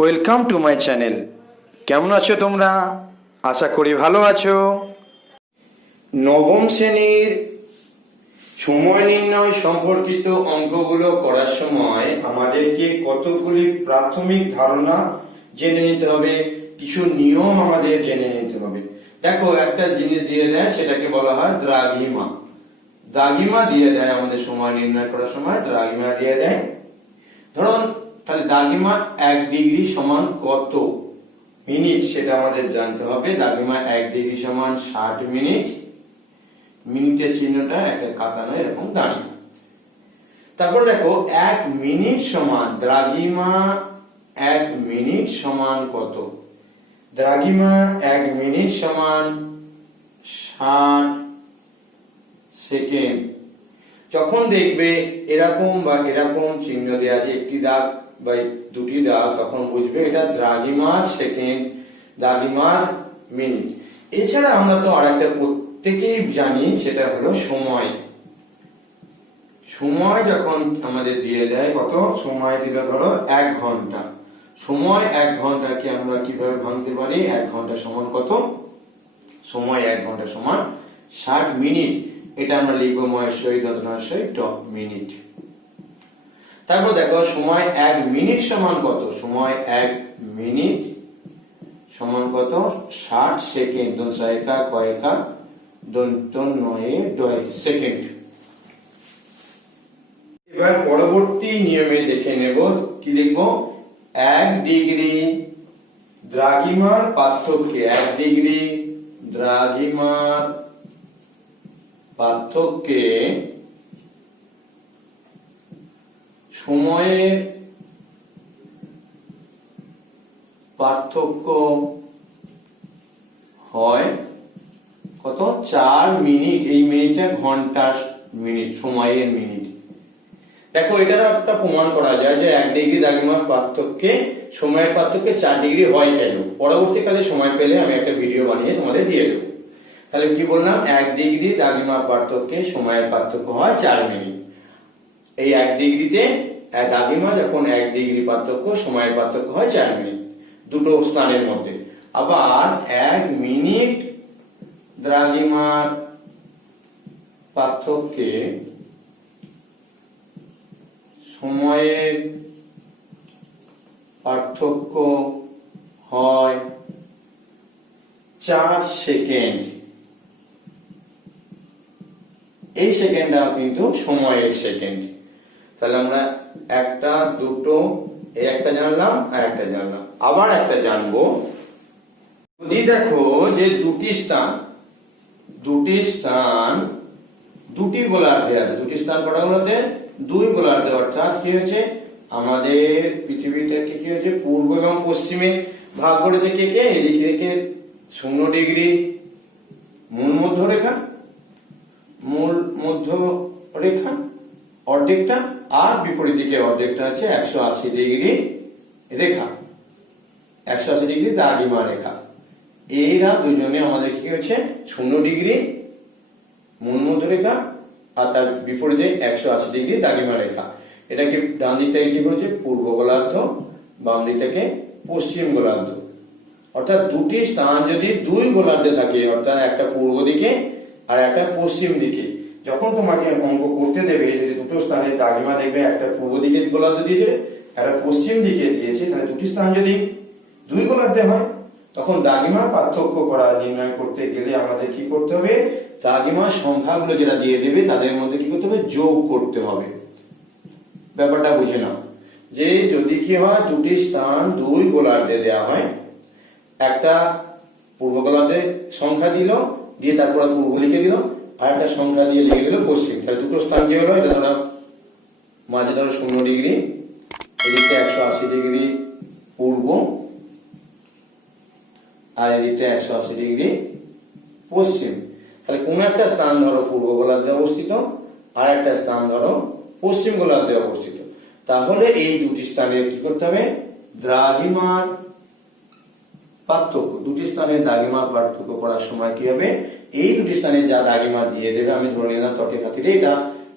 Welcome to my channel. কেমন আছো তোমরা? আশা করি ভালো আছো। নবম শ্রেণীর সময় নির্ণয় সম্পর্কিত অঙ্কগুলো করার সময় আমাদেরকে কতগুলি প্রাথমিক ধারণা জেনে নিতে হবে, কিছু নিয়ম আমাদের জেনে নিতে হবে। দেখো, একটা জিনিস দিয়ে দেয়, সেটাকে বলা হয় দ্রাঘিমা। দ্রাঘিমা দিয়ে দেয় আমাদের সময় নির্ণয় করার সময়, দ্রাঘিমা দিয়ে দেয়। ধরুন, তাহলে দ্রাঘিমা 1 ডিগ্রি সমান কত মিনিট সেটা আমাদের জানতে হবে। দ্রাঘিমা 1 ডিগ্রি সমান 60 মিনিট। মিনিটের চিহ্নটা একটা কাটানো এরকম দাঁড়িয়ে। তারপর দেখো, 1 মিনিট সমান দ্রাঘিমা 1 মিনিট সমান কত? দ্রাঘিমা 1 মিনিট সমান 60 সেকেন্ড। যখন দেখবে এরকম বা এরকম চিহ্ন দেওয়া আছে, একটি দাগ বা দুটি দাগ, তখন বুঝবে এটা দ্রাঘিমার সেকেন্ড, দ্রাঘিমার মিনিট। এছাড়া আমরা তো আরেকটা প্রত্যেকেই জানি, সেটা হলো সময়। সময় যখন আমাদের দিয়ে দেয়, কত সময় দিল, ধরো 1 ঘন্টা। সময় 1 ঘন্টাকে আমরা কিভাবে ভাঙতে পারি? 1 ঘন্টা সমান কত? সময় 1 ঘন্টা সমান 60 মিনিট। এটা আমরা লিখবো মহেশ্বরী দন্তনাশ্বরী মিনিট। তারপর দেখো, সময় 1 মিনিট সমান কত? সময় 1 মিনিট সমান কত? 60 সেকেন্ড। দন্তসায়িকা কয়িকা দন্ত নয়ে ডয় সেকেন্ড। এবার পরবর্তী নিয়মে দেখে নেব, কি লিখব? 1 ডিগ্রি দ্রাঘিমার পার্থক্যে, 1 ডিগ্রি দ্রাঘিমার পার্থক্যে সময়ের পার্থক্য হয় কত? 4 মিনিট। এই মিনিটটা ঘন্টার মিনিট, সময়ের মিনিট। দেখো, এটার একটা প্রমাণ করা যায় যে 1 ডিগ্রি দ্রাঘিমার পার্থক্যে সময়ের পার্থক্যে 4 ডিগ্রি হয় কেন। পরবর্তীকালে সময় পেলে আমি একটা ভিডিও বানিয়ে তোমাদের দিয়ে দেবো। তাহলে কি বললাম? 1 ডিগ্রি দ্রাঘিমার পার্থক্যে সময়ের পার্থক্য হয় 4 মিনিট। এই 1 ডিগ্রিতে দ্রাঘিমা যখন 1 ডিগ্রি পার্থক্য, সময়ের পার্থক্য হয় 4 মিনিট দুটো স্থানের মধ্যে। আবার 1 মিনিট দ্রাঘিমার পার্থক্যে সময়ের পার্থক্য হয় 4 সেকেন্ড। এই সেকেন্ডটা কিন্তু সময়ের সেকেন্ড। তাহলে আমরা একটা, দুটো, এই একটা জানলাম আর একটা জানলাম। আবার একটা জানবো, যদি দেখো যে দুটি স্থান দুটি গোলার্ধে আছে, দুটি স্থান কটা গোলার্ধে? 2 গোলার্ধে। অর্থাৎ কি হয়েছে, আমাদের পৃথিবীটাকে কি হয়েছে, পূর্ব এবং পশ্চিমে ভাগ করেছে। কে কে? এদিক থেকে 0 ডিগ্রি মূল মধ্যরেখা, মূল মধ্যরেখা অর্ধেকটা, আর বিপরীত দিকে অর্ধেকটা আছে 180 ডিগ্রি রেখা, 180 ডিগ্রি দ্রাঘিমা রেখা। এরা দুজনে আমাদের কি হচ্ছে, 0 ডিগ্রি মূল মধ্যরেখা আর তার বিপরীতে 180 ডিগ্রি দ্রাঘিমা রেখা। এটাকে ডান দিক থেকে কি করেছে, পূর্ব গোলার্ধ, বাম দিক থেকে পশ্চিম গোলার্ধ। অর্থাৎ দুটি স্থান যদি 2 গোলার্ধে থাকে, অর্থাৎ একটা পূর্ব দিকে আর একটা পশ্চিম দিকে, যখন তোমাকে অঙ্ক করতে দেবে, যদি দুটো স্থানের দ্রাঘিমা দেখবে, একটা পূর্ব দিকে গোলার্ধ দিয়েছে, একটা পশ্চিম দিকে দিয়েছে, তাহলে দুটি স্থান যদি 2 গোলার্ধে হয়, তখন দ্রাঘিমার পার্থক্য করা নির্ণয় করতে গেলে আমাদের কি করতে হবে? দ্রাঘিমার সংখ্যাগুলো যেটা দিয়ে দেবে তাদের মধ্যে কি করতে হবে? যোগ করতে হবে। ব্যাপারটা বুঝে নাও, যে যদি কি হয়, দুটি স্থান 2 গোলার্ধে দেওয়া হয়, একটা পূর্ব গোলার্ধে সংখ্যা দিল, দিয়ে তারপর পূর্ব লিখে দিল, আর একটা সংখ্যা দিয়ে লিখে দিল পশ্চিম। তাহলে দুটো স্থান কি হলো? এটা ধরো মাঝে ধরো 0 ডিগ্রি, এদিকটা 180 ডিগ্রি পূর্ব, আর এদিকটা 180 ডিগ্রি পশ্চিম। তাহলে কোন একটা স্থান ধরো পূর্ব গোলার্ধে অবস্থিত, আর একটা স্থান ধরো পশ্চিম গোলার্ধে অবস্থিত। তাহলে এই দুটি স্থানের কি করতে হবে? দ্রাঘিমার পার্থক্য, দুটি স্থানের দ্রাঘিমার পার্থক্য করার সময় কি হবে? এই দুটি স্থানে যা দ্রাঘিমা দিয়ে দেবে, আমি ধরে নিলাম তর্কের খাতিরে এটা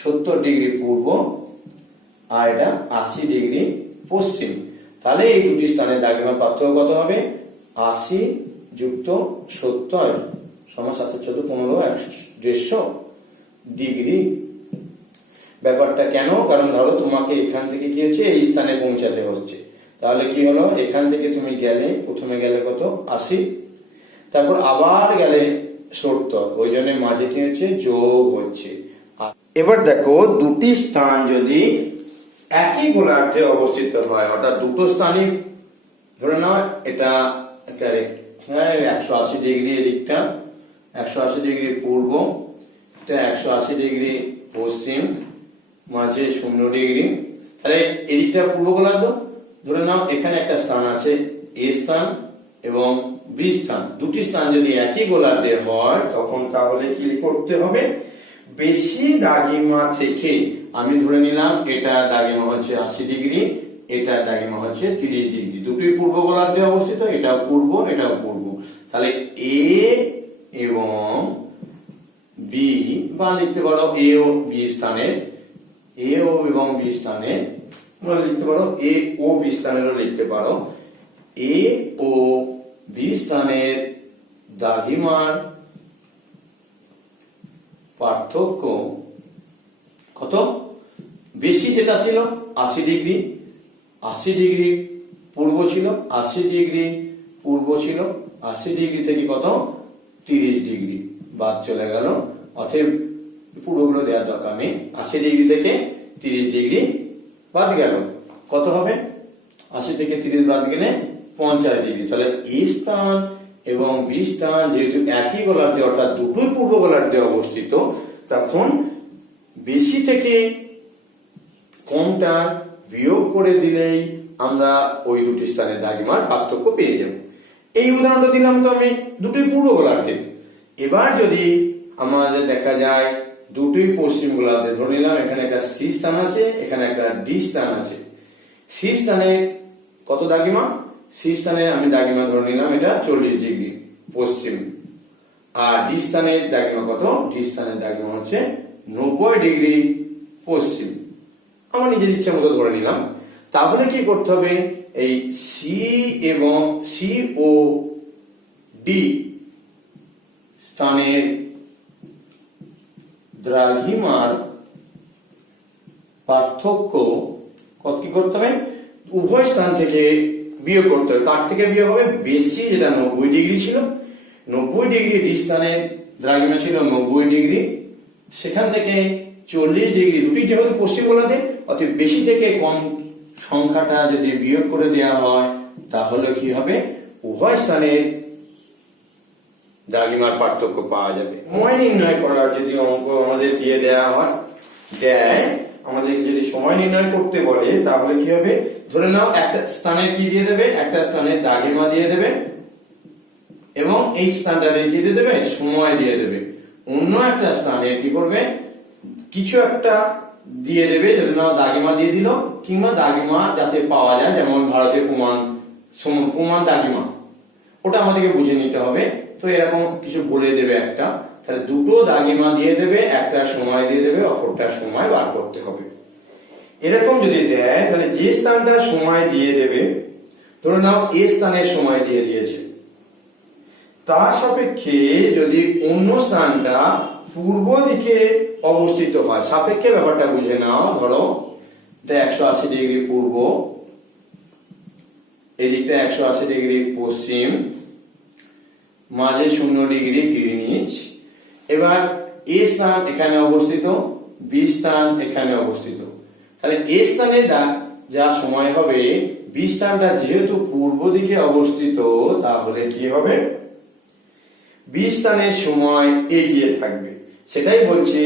70 ডিগ্রি পূর্ব আর এটা 80 ডিগ্রি পশ্চিম। তাহলে এই দুটি স্থানের দ্রাঘিমার পার্থক্য কত হবে? 80 যুক্ত 70 সমান 7 14 15 150 ডিগ্রি। ব্যাপারটা কেন? কারণ ধরো তোমাকে এখান থেকে কি হচ্ছে, এই স্থানে পৌঁছাতে হচ্ছে, তাহলে কি হলো, এখান থেকে তুমি গেলে, প্রথমে গেলে কত 80, তারপর আবার গেলে 70, ওই জন্য মাঝে কি হচ্ছে, যোগ হচ্ছে। এবার দেখো দুটি স্থান যদি একই গোলার্ধে অবস্থিত হয়, অর্থাৎ দুটো স্থানই ধরে নাও এটা 180 ডিগ্রি, এদিকটা 180 ডিগ্রি পূর্ব, এটা 180 ডিগ্রি পশ্চিম, মাঝে 0 ডিগ্রি, তাহলে এদিকটা পূর্ব গোলার্ধ। ধরে নাও এখানে একটা স্থান আছে এ স্থান এবং বি স্থান, দুটি স্থান যদি একই গোলার্ধে হয় তখন তাহলে কি করতে হবে, বেশি দ্রাঘিমা থেকে আমি ধরে নিলাম এটা দ্রাঘিমা হচ্ছে 80 ডিগ্রি, এটা দ্রাঘিমা হচ্ছে 30 ডিগ্রি, দুটোই পূর্ব গোলার্ধে অবস্থিত, এটাও পূর্ব এটাও পূর্ব, তাহলে এ এবং বি, বা লিখতে পারো এ ও বি স্থানে, এ ও এবং বি স্থানে লিখতে পারো, এ ও বি স্থানেরও লিখতে পারো, এ ও বি স্থানের দ্রাঘিমার পার্থক্য কত? বেশি যেটা ছিল 80 ডিগ্রি, 80 ডিগ্রি পূর্ব ছিল, 80 ডিগ্রি পূর্ব ছিল, 80 ডিগ্রি থেকে কত 30 ডিগ্রি বাদ চলে গেল, অতএব পূর্বগুলো দেওয়ার দরকার নেই, 80 ডিগ্রি থেকে 30 ডিগ্রি বাদ গেল, কত হবে? 80 থেকে 30 বাদ গেলে 50 ডিগ্রি। তাহলে এই স্থান এবং বি স্থান যেহেতু একই গোলার্ধে অর্থাৎ দুটোই পূর্ব গোলার্ধে অবস্থিত, তখন বেশি থেকে কমটা বিয়োগ করে দিলেই আমরা ওই দুটি স্থানের দ্রাঘিমার পার্থক্য পেয়ে যাব। এই উদাহরণটা দিলাম তো আমি দুটোই পূর্ব গোলার্ধে। এবার যদি আমাদের দেখা যায় দুটোই পশ্চিম গোলার্ধে, ধরে নিলাম এখানে একটা সি স্থান আছে, এখানে একটা ডি স্থান আছে। সি স্থানে কত দ্রাঘিমা? সি স্থানে আমি দ্রাঘিমা ধরে নিলাম এটা 40 ডিগ্রি পশ্চিম, আর ডি স্থানের দ্রাঘিমা কত? ডি স্থানের দ্রাঘিমা হচ্ছে 90 ডিগ্রি পশ্চিম, আমার নিজের ইচ্ছা মতো ধরে নিলাম। তাহলে কি করতে হবে, এই সি এবং সি ও ডি স্থানের দ্রাঘিমার পার্থক্য কি করতে হবে, উভয় স্থান থেকে বিয়োগ করতে হবে। কার থেকে বিয়োগ হবে? বেশি যেটা 90 ডিগ্রি ছিল, 90 ডিগ্রি ডি স্থানের দ্রাঘিমা ছিল 90 ডিগ্রি, সেখান থেকে 40 ডিগ্রি, দুটি যেহেতু পশ্চিম গোলার্ধে, অর্থাৎ বেশি থেকে কম সংখ্যাটা যদি বিয়োগ করে দেওয়া হয় তাহলে কি হবে, উভয় স্থানের দ্রাঘিমার পার্থক্য পাওয়া যাবে। সময় নির্ণয় করার যদি অঙ্ক আমাদের দিয়ে দেওয়া হয়, আমাদের যদি সময় নির্ণয় করতে বলে তাহলে কি হবে, ধরে নাও একটা স্থানের কি দিয়ে দেবে, একটা স্থানের দ্রাঘিমা দিয়ে দেবে এবং এই স্থানটা কি দিয়ে দেবে, সময় দিয়ে দেবে। অন্য একটা স্থানে কি করবে, কিছু একটা দিয়ে দেবে, যদি নাও দ্রাঘিমা দিয়ে দিল, কিংবা দ্রাঘিমা যাতে পাওয়া যায়, যেমন ভারতের প্রমাণ দ্রাঘিমা, ওটা আমাদেরকে বুঝে নিতে হবে। তো এরকম কিছু বলে দেবে একটা, তাহলে দুটো দ্রাঘিমা দিয়ে দেবে, একটা সময় দিয়ে দেবে, অপরটা সময় বার করতে হবে। এরকম যদি দেয় তাহলে যে স্থানটা সময় দিয়ে দেবে, ধরে নাও এ স্থানের সময় দিয়ে দিয়েছে, তার সাপেক্ষে যদি অন্য স্থানটা পূর্ব দিকে অবস্থিত হয়, সাপেক্ষে ব্যাপারটা বুঝে নাও, ধরো এটা 180 ডিগ্রি পূর্ব, এদিকটা 180 ডিগ্রি পশ্চিম, মাঝে 0 ডিগ্রি গ্রিনিচ। এবার এ স্থান এখানে অবস্থিত, বি স্থান এখানে অবস্থিত, তাহলে এ স্থানে যা সময় হবে, বি স্থানটা যেহেতু পূর্ব দিকে অবস্থিত, তাহলে কি হবে, বি স্থানের সময় এগিয়ে থাকবে। সেটাই বলছি,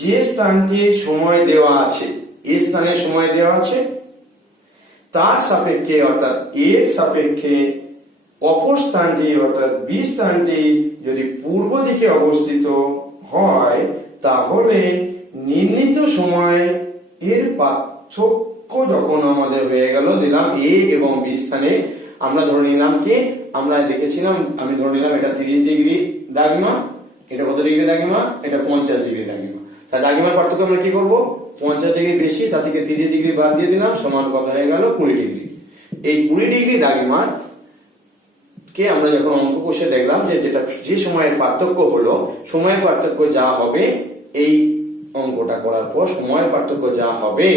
যে স্থানটি সময় দেওয়া আছে, এ স্থানের সময় দেওয়া আছে, তার সাপেক্ষে অর্থাৎ এর সাপেক্ষে অপর স্থানটি অর্থাৎ বি স্থানটি যদি পূর্ব দিকে অবস্থিত হয়, তাহলে নির্ণীত সময় এর পার্থক্য যখন আমাদের হয়ে গেল, দিলাম এ এবং বি স্থানে, আমরা ধরে নিলাম কি, আমরা দেখেছিলাম, আমি ধরে নিলাম এটা 30 ডিগ্রি দ্রাঘিমা, এটা কত ডিগ্রি দ্রাঘিমা, এটা 50 ডিগ্রি দ্রাঘিমা। তার দ্রাঘিমার পার্থক্য আমরা কি করব, 50 ডিগ্রি বেশি, তা থেকে 30 ডিগ্রি বাদ দিয়ে দিলাম, সমান কত হয়ে গেল 20 ডিগ্রি। এই 20 ডিগ্রি দ্রাঘিমার কে আমরা যখন অঙ্ক কষে দেখলাম যে সময়ের পার্থক্য হলো, সময়ের পার্থক্য যা হবে এই অঙ্কটা করার পর সময়ের পার্থক্য যা হবে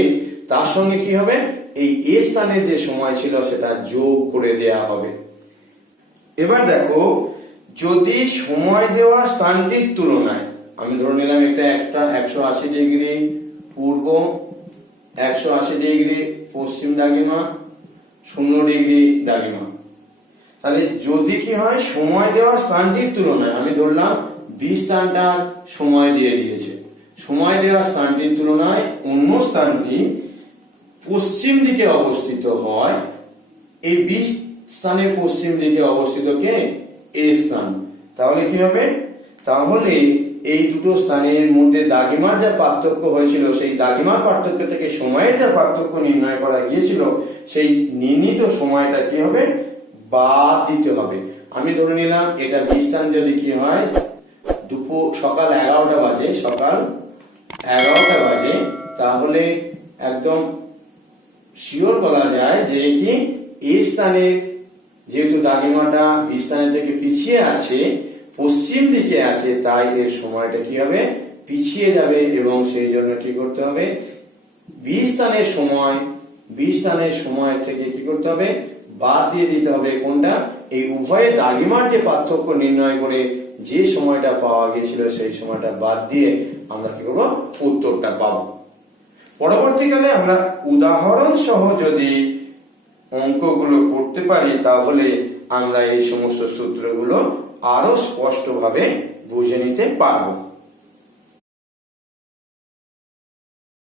তার সঙ্গে কি হবে, এই এ স্থানের যে সময় ছিল সেটা যোগ করে দেয়া হবে। এবার দেখো, যদি সময় দেওয়া স্থানটির তুলনায় আমি ধরে নিলাম একটা 180 ডিগ্রি পূর্ব, 180 ডিগ্রি পশ্চিম দ্রাঘিমা, 0 ডিগ্রি দ্রাঘিমা, তাহলে যদি কি হয়, সময় দেওয়া স্থানটির তুলনায় আমি ধরলাম বি স্থানটা সময় দিয়ে দিয়েছে, সময় দেওয়া স্থানটির তুলনায় অন্য স্থানটি পশ্চিম দিকে অবস্থিত হয়, এই বি স্থানের পশ্চিম দিকে অবস্থিত কে, এ স্থান, তাহলে কি হবে, তাহলে এই দুটো স্থানের মধ্যে দ্রাঘিমার যা পার্থক্য হয়েছিল সেই দ্রাঘিমার পার্থক্য থেকে সময়ের যা পার্থক্য নির্ণয় করা গিয়েছিল সেই নির্ণীত সময়টা কি হবে, বাদ দিতে হবে। আমি ধরে নিলাম এটা বি স্থান যদি কি হয় সকাল 11টা বাজে, সকাল 11টা বাজে, তাহলে একদম শিওর বলা যায় যে কি এই স্থানে যেহেতু দ্রাঘিমাটা বি স্থানের থেকে পিছিয়ে আছে, পশ্চিম দিকে আছে, তাই এর সময়টা কি হবে, পিছিয়ে যাবে, এবং সেই জন্য কি করতে হবে, বি স্থানের সময় থেকে কি করতে হবে, বাদ দিয়ে দিতে হবে কোনটা, এই উভয় দ্রাঘিমার যে পার্থক্য নির্ণয় করে যে সময়টা পাওয়া গিয়েছিল সেই সময়টা বাদ দিয়ে আমরা কি করবো, উত্তরটা পাবো। পরবর্তীকালে আমরা উদাহরণ সহ যদি অঙ্কগুলো করতে পারি তাহলে আমরা এই সমস্ত সূত্রগুলো আরো স্পষ্টভাবে বুঝে নিতে পারবো।